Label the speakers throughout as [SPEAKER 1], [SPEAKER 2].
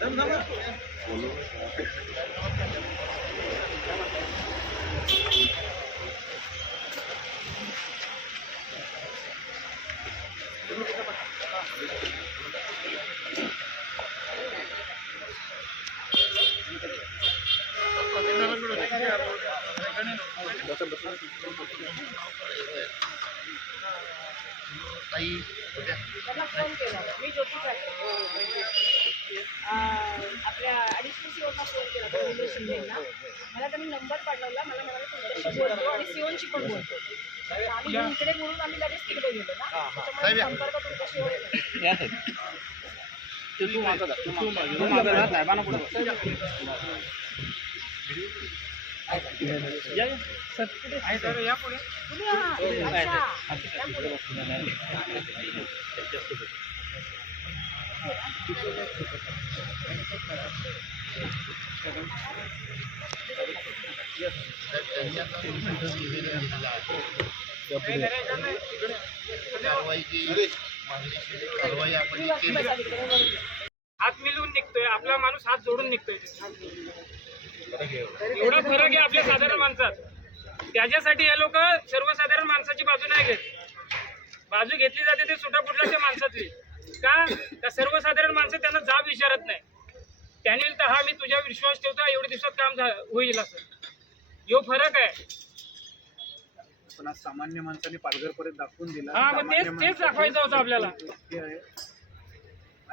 [SPEAKER 1] त्यांना फोन केला मी ज्योती पाटील आपल्या अडीचशे सीओना फोन केला शिंदेना मला त्यांनी नंबर पाठवला मला म्हणाले तुमच्याशी बोलतो आणि सीओनशी पण बोलतो आम्ही इकडे आम्ही लगेच तिकडे गेलो ना त्याच्यामुळे संपर्क तुमच्याशी होत नाही. तुम्ही पुढे.
[SPEAKER 2] हात मिळून निघतोय आपला माणूस हात जोडून निघतोय. एवढा फरक आहे आपल्या साधारण माणसात. त्याच्यासाठी हे लोक सर्वसाधारण माणसाची बाजू नाही घेत. बाजू घेतली जाते ते सुटापुटल्याच्या माणसातली. का? का सर्वसाधारण माणसं त्यांना जाब विचारत नाही. त्याने तर हा मी तुझ्यावर विश्वास ठेवतो एवढ्या दिवसात काम होईल असं. यो फरक आहे.
[SPEAKER 3] पण आज सामान्य माणसाने पालघरपर्यंत दाखवून दिला.
[SPEAKER 2] हा, मग तेच- तेच दाखवायचं होतं आपल्याला.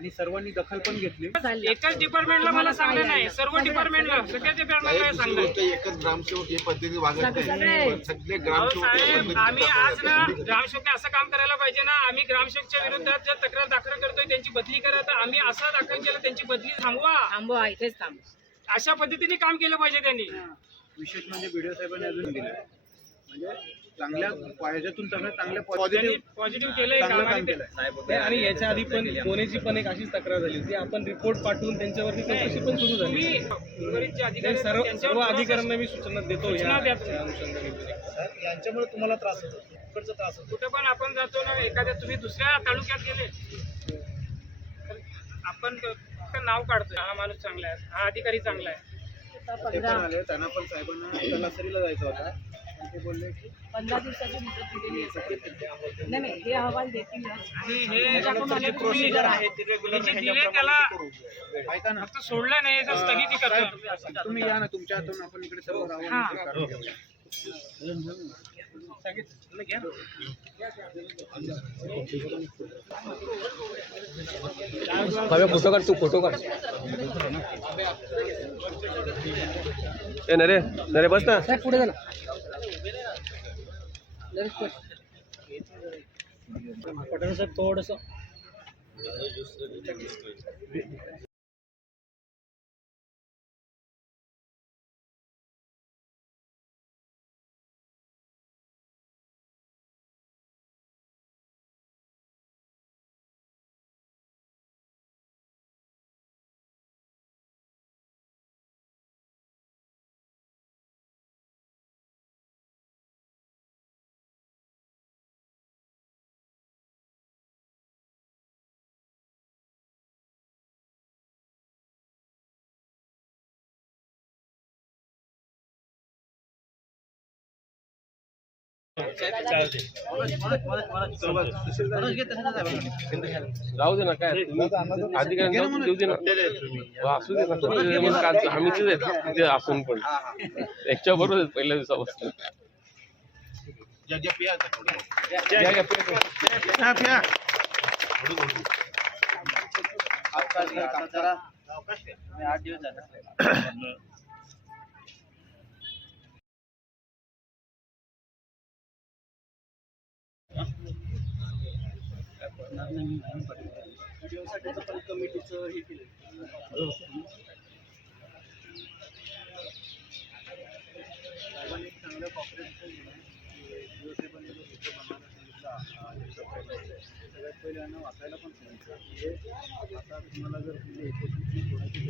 [SPEAKER 3] आणि सर्वांनी दखल पण घेतली.
[SPEAKER 2] एकाच डिपार्टमेंटला मला सांगलं नाही. सर्व डिपार्टमेंटला सगळ्या डिपार्टमेंटला सांगलं
[SPEAKER 4] एकच ग्रामसेवक ही पद्धती वागत नाही.
[SPEAKER 1] सगळे.
[SPEAKER 4] ग्रामसेवक या
[SPEAKER 2] आम्ही आज ना. ग्रामसेवकने असं काम करायला पाहिजे ना आम्ही ग्रामसेवकच्या विरोधात जर तक्रार दाखल करतोय त्यांची बदली करा तर आम्ही असं दाखल केलं त्यांची बदली थांबवा.
[SPEAKER 1] थांबवा इथेच थांब.
[SPEAKER 2] अशा पद्धतीने काम केलं पाहिजे त्यांनी.
[SPEAKER 3] विशेष म्हणजे बीडीओ साहेबांनी अजून दिलं. म्हणजे चांगल्या याच्यातून चांगल्या चांगल्या पॉझिटिव्ह
[SPEAKER 2] पॉझिटिव्ह केलंय
[SPEAKER 3] चांगलं
[SPEAKER 2] काम
[SPEAKER 3] काम
[SPEAKER 2] आणि ते-
[SPEAKER 3] केलंय
[SPEAKER 5] आणि याच्या आधी पण कोणीची पण एक अशीच तक्रार झाली होती. आपण रिपोर्ट पाठवून त्यांच्यावरती चौकशी पण सुरू झाली सर्व अधिकाऱ्यांना मी सूचना देतो
[SPEAKER 3] यांच्यामुळे तुम्हाला त्रास होतो. इकडचा त्रास होतो.
[SPEAKER 2] कुठं पण आपण जातो ना एखाद्या तुम्ही दुसऱ्या तालुक्यात गेले. आपण फक्त नाव काढतोय. हा माणूस चांगला आहे. हा अधिकारी चांगला आहे.
[SPEAKER 1] आता
[SPEAKER 3] ते पण
[SPEAKER 1] पंधरा
[SPEAKER 3] आले. त्यांना पण साहेबांना एका लसरीला जायचं होता. ते बोलले की
[SPEAKER 1] पंधरा दिवसाची मुदत दिलेली आहे. नाही नाही हे अहवाल देतीलच
[SPEAKER 2] आणि हे
[SPEAKER 1] त्याच्याकडून आले
[SPEAKER 2] प्रोसिजर आहे
[SPEAKER 3] रेग्युलर
[SPEAKER 2] दिले त्याला
[SPEAKER 3] ऐका ना.
[SPEAKER 2] फक्त सोडलं नाही याचं स्थगिती करतो.
[SPEAKER 3] तुम्ही या ना तुमच्या हातून आपण इकडे सर्व
[SPEAKER 1] हा.
[SPEAKER 5] फोटो काढ तू फोटो काढ. ए नरे नरे बस ना. पुढे जा पठाण साहेब थोडस.
[SPEAKER 6] जाऊ दे ना काय अधिकाऱ्यांना जाऊ देऊ दे ना असू दे ना कुठे आम्ही तिथे तिथे असून पण याच्या बरोबर पहिल्या दिवसापासून
[SPEAKER 4] आठ दिवस पिया आहेत, नाही
[SPEAKER 6] म्हणून या, पुढे,
[SPEAKER 3] कमिटीचं हे केलं. एक चांगलं कॉपरेट सगळ्यात पहिले यांना वाचायला पण सांगितलं. म्हणजे आता तुम्हाला जर म्हणजे एकोणतीसची कोणाची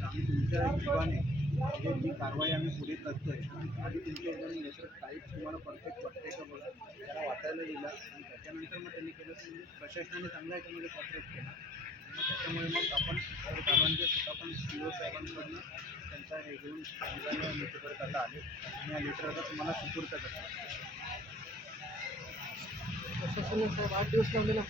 [SPEAKER 3] आम्ही तुमच्या हिशोबाने जी कारवाई आम्ही पुढे करतोय आधी तुमच्या एकदम याच्यात टाईप तुम्हाला परफेक्ट वाटतंय का बघा त्याला वाचायला दिला आणि त्याच्यानंतर मग त्यांनी केलं की म्हणजे प्रशासनाने चांगला याच्यामध्ये कॉपरेट केला. मग त्याच्यामुळे मग आपण सर्वसाधारणचे स्वतः पण सी ओ साहेबांकडनं त्यांचा हे घेऊन निघालं नीतीपर्यंत आता आले. आणि या लेटर आता तुम्हाला सुपूर्त करतात
[SPEAKER 1] प्रशासनाने साहेब आठ दिवस लावलेला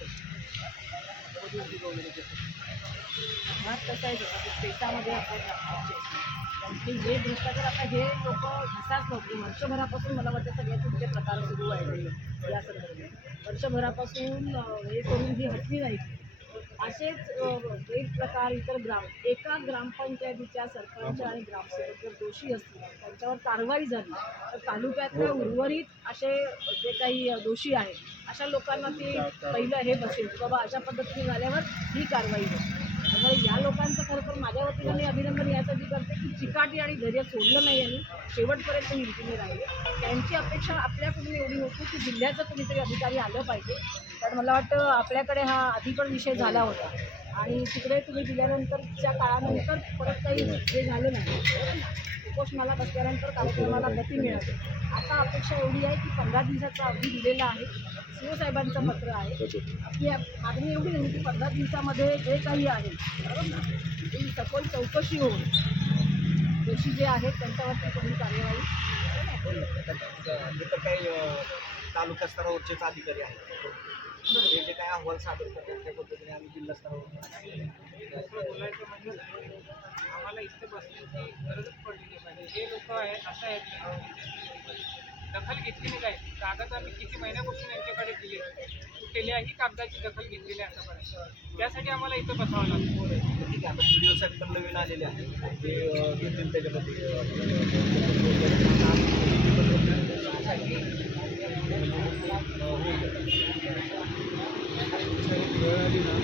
[SPEAKER 1] जे भ्रष्टाचार आता हे लोक घसाच नव्हते. वर्षभरापासून मला वाटतं सगळ्याचे तुमचे प्रकार सुरू आहे या संदर्भात. वर्षभरापासून हे करून ही हटली नाही असेच एक प्रकार इतर ग्राम एका ग्रामपंचायतीच्या सरपंच आणि ग्रामसेवक जर दोषी असतील त्यांच्यावर कारवाई झाली तर तालुक्यातल्या उर्वरित असे जे काही दोषी आहेत अशा लोकांना ते पहिलं हे बसेल की बाबा अशा पद्धतीने झाल्यावर ही कारवाई होईल. तर या लोकांचं खरं तर माझ्या वतीनं मी अभिनंदन यासाठी करते की चिकाटी आणि धैर्य सोडलं नाही आणि शेवटपर्यंत हिमतीने राहिले. त्यांची अपेक्षा आपल्याकडून एवढी होती की जिल्ह्याचं कुणीतरी अधिकारी आलं पाहिजे. कारण मला वाटतं आपल्याकडे हा आधी पण विषय झाला होता. आणि तिकडे तुम्ही दिल्यानंतरच्या काळानंतर परत काही हे झालं नाही. उपोषणाला बसल्यानंतर कार्यक्रमाला गती मिळाली. आता अपेक्षा एवढी आहे की पंधरा दिवसाचा अवधी दिलेला आहे. सीओ साहेबांचं पत्र आहे. आपली आप- मागणी एवढी नाही की पंधरा दिवसामध्ये जे काही आहे बरोबर ना? ती सखोल चौकशी होऊन दोषी जे आहेत त्यांच्यावरती कोणी कार्यवाही
[SPEAKER 7] काही तालुका स्तरावरचेच अधिकारी आहेत. अहवाल सादर करतात त्या पद्धतीने आम्ही जिल्हा स्तरावर
[SPEAKER 2] म्हणजे आम्हाला इथे बसण्याची गरजच पडली पाहिजे हे लोक आहेत असं आहेत दखल घेतली नाही काय कागद आम्ही किती महिन्यापासून यांच्याकडे दिले कुठल्याही कागदाची दखल घेतलेली आहे आतापर्यंत त्यासाठी आम्हाला इथं बसावं लागतं
[SPEAKER 7] ठीक आहे व्हिडिओ पण नवीन आलेले आहेत ते घेतील त्याच्यामध्ये अ,
[SPEAKER 3] वेळ आली ना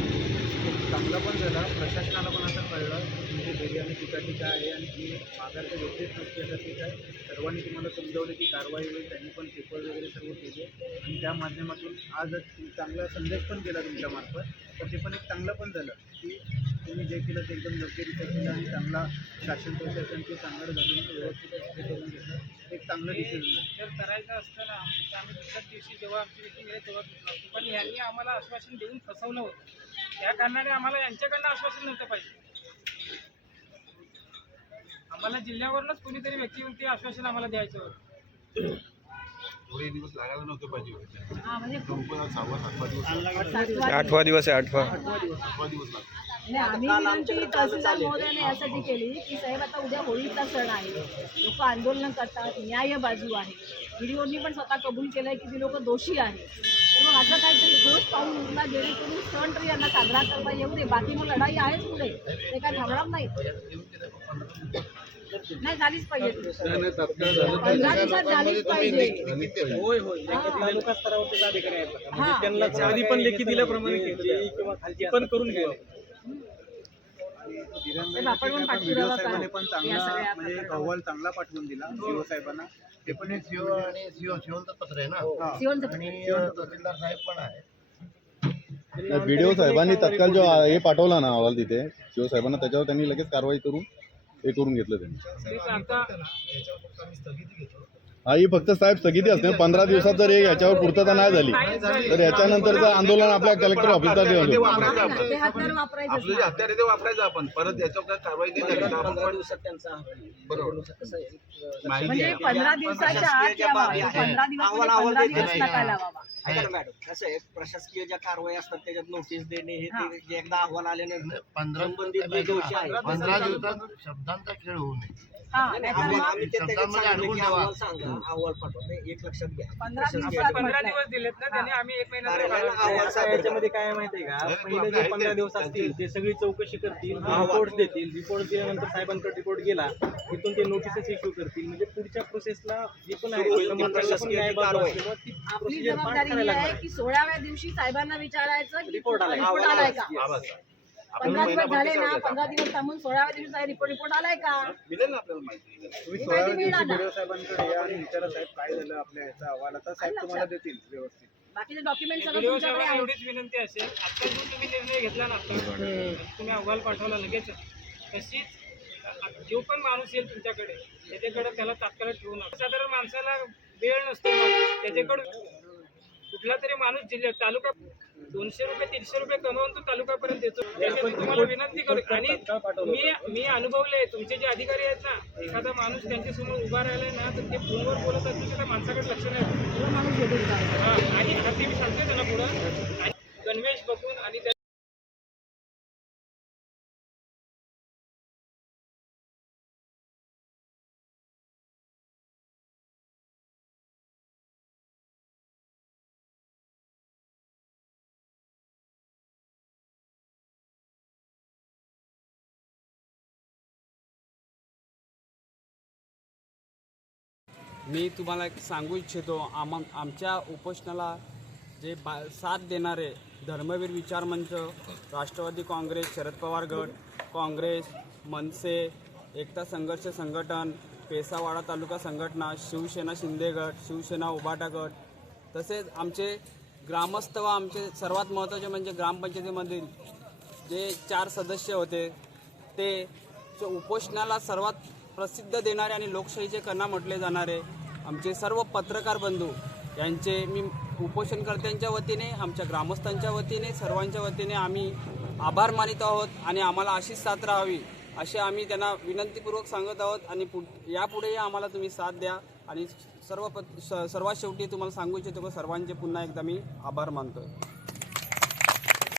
[SPEAKER 3] एक चांगला पण झाला. प्रशासनाला पण असं कळलं म्हणजे बिर्याणी आणि ठिकाणी काय आहे आणि जी माघारचं घेतलीच नसते यासाठी काय सर्वांनी तुम्हाला समजवलं की कारवाई होईल त्यांनी पण पेपर वगैरे सर्व केले. आणि त्या माध्यमातून आज चांगला संदेश पण केला तुमच्या मार्फत. तर ते पण एक चांगलं पण झालं की तुम्ही जे केलं ते एकदम योग्यरित्या केलं आणि चांगला शासन प्रशासनचे चांगलं घालून व्यवस्थित हे करून घेतलं. एक चांगलं डिसिजन झालं.
[SPEAKER 2] जर करायचं असताना तर आम्ही दुसऱ्या दिवशी जेव्हा आमची मिटिंग आहे तेव्हा घेतलं पण यांनी आम्हाला आश्वासन देऊन फसवलं होतं. त्या कारणाने आम्हाला यांच्याकडनं आश्वासन नव्हतं पाहिजे. आम्हाला जिल्ह्यावरूनच कोणीतरी व्यक्ती ते आश्वासन आम्हाला द्यायचं होतं.
[SPEAKER 4] थोडे दिवस लागायला नव्हते पाहिजे
[SPEAKER 1] हा म्हणजे
[SPEAKER 4] संपूर्ण सहावा सातवा दिवस.
[SPEAKER 1] सातवा
[SPEAKER 8] आठवा दिवस. आहे आठवा.
[SPEAKER 4] सातवा दिवस.
[SPEAKER 1] आणि आम्ही विनंती तहसीलदार महोदयाने यासाठी केली की साहेब आता उद्या होळीचा सण आहे. लोक आंदोलन करतात न्याय बाजू आहे. व्हिडिओनी पण स्वतः कबूल केलंय की ती लोक दोषी तर मग असं काहीतरी ठोस पाऊल उचला जेणेकरून सण तरी यांना साजरा करता येऊ दे बाकी मग लढाई आहेच पुढे. ते काय थांबणार नाही नाही झालीच पाहिजे. पंधरा दिवसात झालीच पाहिजे.
[SPEAKER 5] होय होय. लेखी तालुका स्तरावरचे अधिकारी आहेत बघा. म्हणजे
[SPEAKER 1] हा.
[SPEAKER 5] त्यांना आधी पण लेखी दिल्याप्रमाणे केली किंवा खालची पण करून
[SPEAKER 1] साहेब, आपण. पण
[SPEAKER 3] साहेबांनी
[SPEAKER 1] करा.
[SPEAKER 3] पण
[SPEAKER 1] या
[SPEAKER 3] चांगला
[SPEAKER 1] सगळ्या
[SPEAKER 3] म्हणजे
[SPEAKER 1] प्रकरणावर.
[SPEAKER 3] अहवाल चांगला पाठवून दिला सीओ साहेबांना. ते पण एक
[SPEAKER 4] सीओ आणि सीओ पत्र आहे ना?
[SPEAKER 3] हा.
[SPEAKER 4] आणि अ, तहसीलदार साहेब पण
[SPEAKER 8] बीडीओ साहेबांनी तत्काल जो हे पाठवला ना अहवाल तिथे शिव साहेबांना त्याच्यावर त्यांनी लगेच कारवाई करून हे करून घेतलं त्यांनी. हा ही फक्त साहेब स्थगिती असते. पंधरा दिवसात जर हे याच्यावर पूर्तता नाही झाली तर याच्यानंतरचं आंदोलन आपल्या कलेक्टर ऑफिसला
[SPEAKER 4] वापरायचं आपण. परत याच्यावर काय कारवाई नाही
[SPEAKER 7] पंधरा
[SPEAKER 1] दिवसाच्या
[SPEAKER 7] मॅडम कसं आहे प्रशासकीय ज्या कारवाई असतात त्याच्यात नोटीस देणे हे. ते जे एकदा अहवाल आल्यानंतर
[SPEAKER 4] पंधरा
[SPEAKER 7] संबंधित जे दोषी आहेत
[SPEAKER 4] पंधरा दिवसात शब्दांचा खेळ होऊ नये.
[SPEAKER 1] हा
[SPEAKER 7] नाही,
[SPEAKER 1] नाहीतर
[SPEAKER 7] आम्ही
[SPEAKER 1] मग
[SPEAKER 7] आम्ही ते त्याच्यात
[SPEAKER 4] शब्दामध्ये
[SPEAKER 7] सांगितलं
[SPEAKER 4] अडवून
[SPEAKER 7] की
[SPEAKER 4] ठेवा.
[SPEAKER 7] अहवाल सांगा अहवाल पाठवा नाही, एक लक्षात घ्या.
[SPEAKER 1] पंधरा
[SPEAKER 7] प्रशासकीय
[SPEAKER 1] दिवसात
[SPEAKER 2] पंधरा
[SPEAKER 1] म्हटलंय.
[SPEAKER 2] दिवस दिलेत ना त्यांनी आम्ही एक महिना
[SPEAKER 7] कार्यालयाला
[SPEAKER 2] तरी
[SPEAKER 7] अहवाल
[SPEAKER 2] मागायला-
[SPEAKER 7] सादर
[SPEAKER 5] याच्यामध्ये काय आहे माहिती आहे का पहिले जे पंधरा दिवस असतील ते सगळी चौकशी करतील रिपोर्ट देतील. रिपोर्ट दिल्यानंतर साहेबांकडे रिपोर्ट गेला तिथून ते नोटीसेस इश्यू करतील. म्हणजे पुढच्या प्रोसेसला जी पण आहे
[SPEAKER 7] होईल ती प्रशासकीय कारवाई.
[SPEAKER 1] आपली
[SPEAKER 5] प्रोसिजर
[SPEAKER 1] जबाबदारी
[SPEAKER 5] करायला
[SPEAKER 1] आहे
[SPEAKER 5] लागणार
[SPEAKER 1] की सोळाव्या दिवशी साहेबांना विचारायचं की
[SPEAKER 5] रिपोर्ट आलाय.
[SPEAKER 1] रिपोर्ट
[SPEAKER 7] अहवाल
[SPEAKER 1] आलाय
[SPEAKER 7] आलाय.
[SPEAKER 1] का?
[SPEAKER 4] आवाज.
[SPEAKER 1] पंधरा दिवस झाले ना पंधरा दिवस थांबून सोळाव्या दिवशी साहेब रिपोर्ट रिपोर्ट आलाय का?
[SPEAKER 4] मिळेल ना आपल्याला माहिती
[SPEAKER 3] तुम्ही
[SPEAKER 1] ही
[SPEAKER 3] सोळाव्या
[SPEAKER 1] माहिती
[SPEAKER 3] दिवशी
[SPEAKER 1] मिळणार ना.
[SPEAKER 3] व्हिडिओ साहेबांकडे या आणि विचारा साहेब काय झालं आपल्या याचा अहवाल आता साहेब तुम्हाला देतील व्यवस्थित.
[SPEAKER 1] बाकीचे डॉक्युमेंट सगळं
[SPEAKER 2] व्हिडिओ
[SPEAKER 1] तुमच्याकडे
[SPEAKER 2] साहेबांना
[SPEAKER 1] आहे.
[SPEAKER 2] एवढीच विनंती असेल आता जो तुम्ही निर्णय घेतला ना आता तुम्ही अहवाल पाठवला लगेच तशीच जो पण माणूस येईल तुमच्याकडे त्याच्याकडे त्याला तात्काळ ठेवू नका. साधारण माणसाला वेळ नसतो ना, त्याच्याकडे कुठला तरी माणूस जिल्ह्यात तालुका दोनशे रुपये तीनशे रुपये कमावून तो तालुकापर्यंत देतो त्यासाठी तुम्हाला विनंती करू आणि मी मी अनुभवले तुमचे जे अधिकारी आहेत ना एखादा माणूस त्यांच्यासमोर उभा राहिलाय ना तर ते फोनवर बोलत असतील तर त्या माणसाकडे लक्ष नाही.
[SPEAKER 1] माणूस?
[SPEAKER 2] हा, आणि आता ते मी सांगते त्यांना पुढं. आणि गणवेश बघून आणि
[SPEAKER 9] मी तुम्हाला एक सांगू इच्छितो आम आमच्या उपोषणाला जे बा साथ देणारे धर्मवीर विचार मंच राष्ट्रवादी काँग्रेस शरद पवार गट काँग्रेस मनसे एकता संघर्ष संघटन पेसावाडा तालुका संघटना शिवसेना शिंदे गट शिवसेना उभाटा गट तसेच आमचे ग्रामस्थ व आमचे सर्वात महत्त्वाचे म्हणजे ग्रामपंचायतीमधील जे चार सदस्य होते ते उपोषणाला सर्वात प्रसिद्ध देणारे आणि लोकशाहीचे कणा म्हटले जाणारे आमचे सर्व पत्रकार बंधू यांचे मी उपोषणकर्त्यांच्या वतीने आमच्या ग्रामस्थांच्या वतीने सर्वांच्या वतीने आम्ही आभार मानित आहोत आणि आम्हाला अशीच साथ राहावी असे आम्ही त्यांना विनंतीपूर्वक सांगत आहोत आणि पु यापुढेही आम्हाला तुम्ही साथ द्या आणि सर्व प स- सर्वात शेवटी तुम्हाला सांगू इच्छितो सर्वांचे पुन्हा एकदा मी आभार मानतो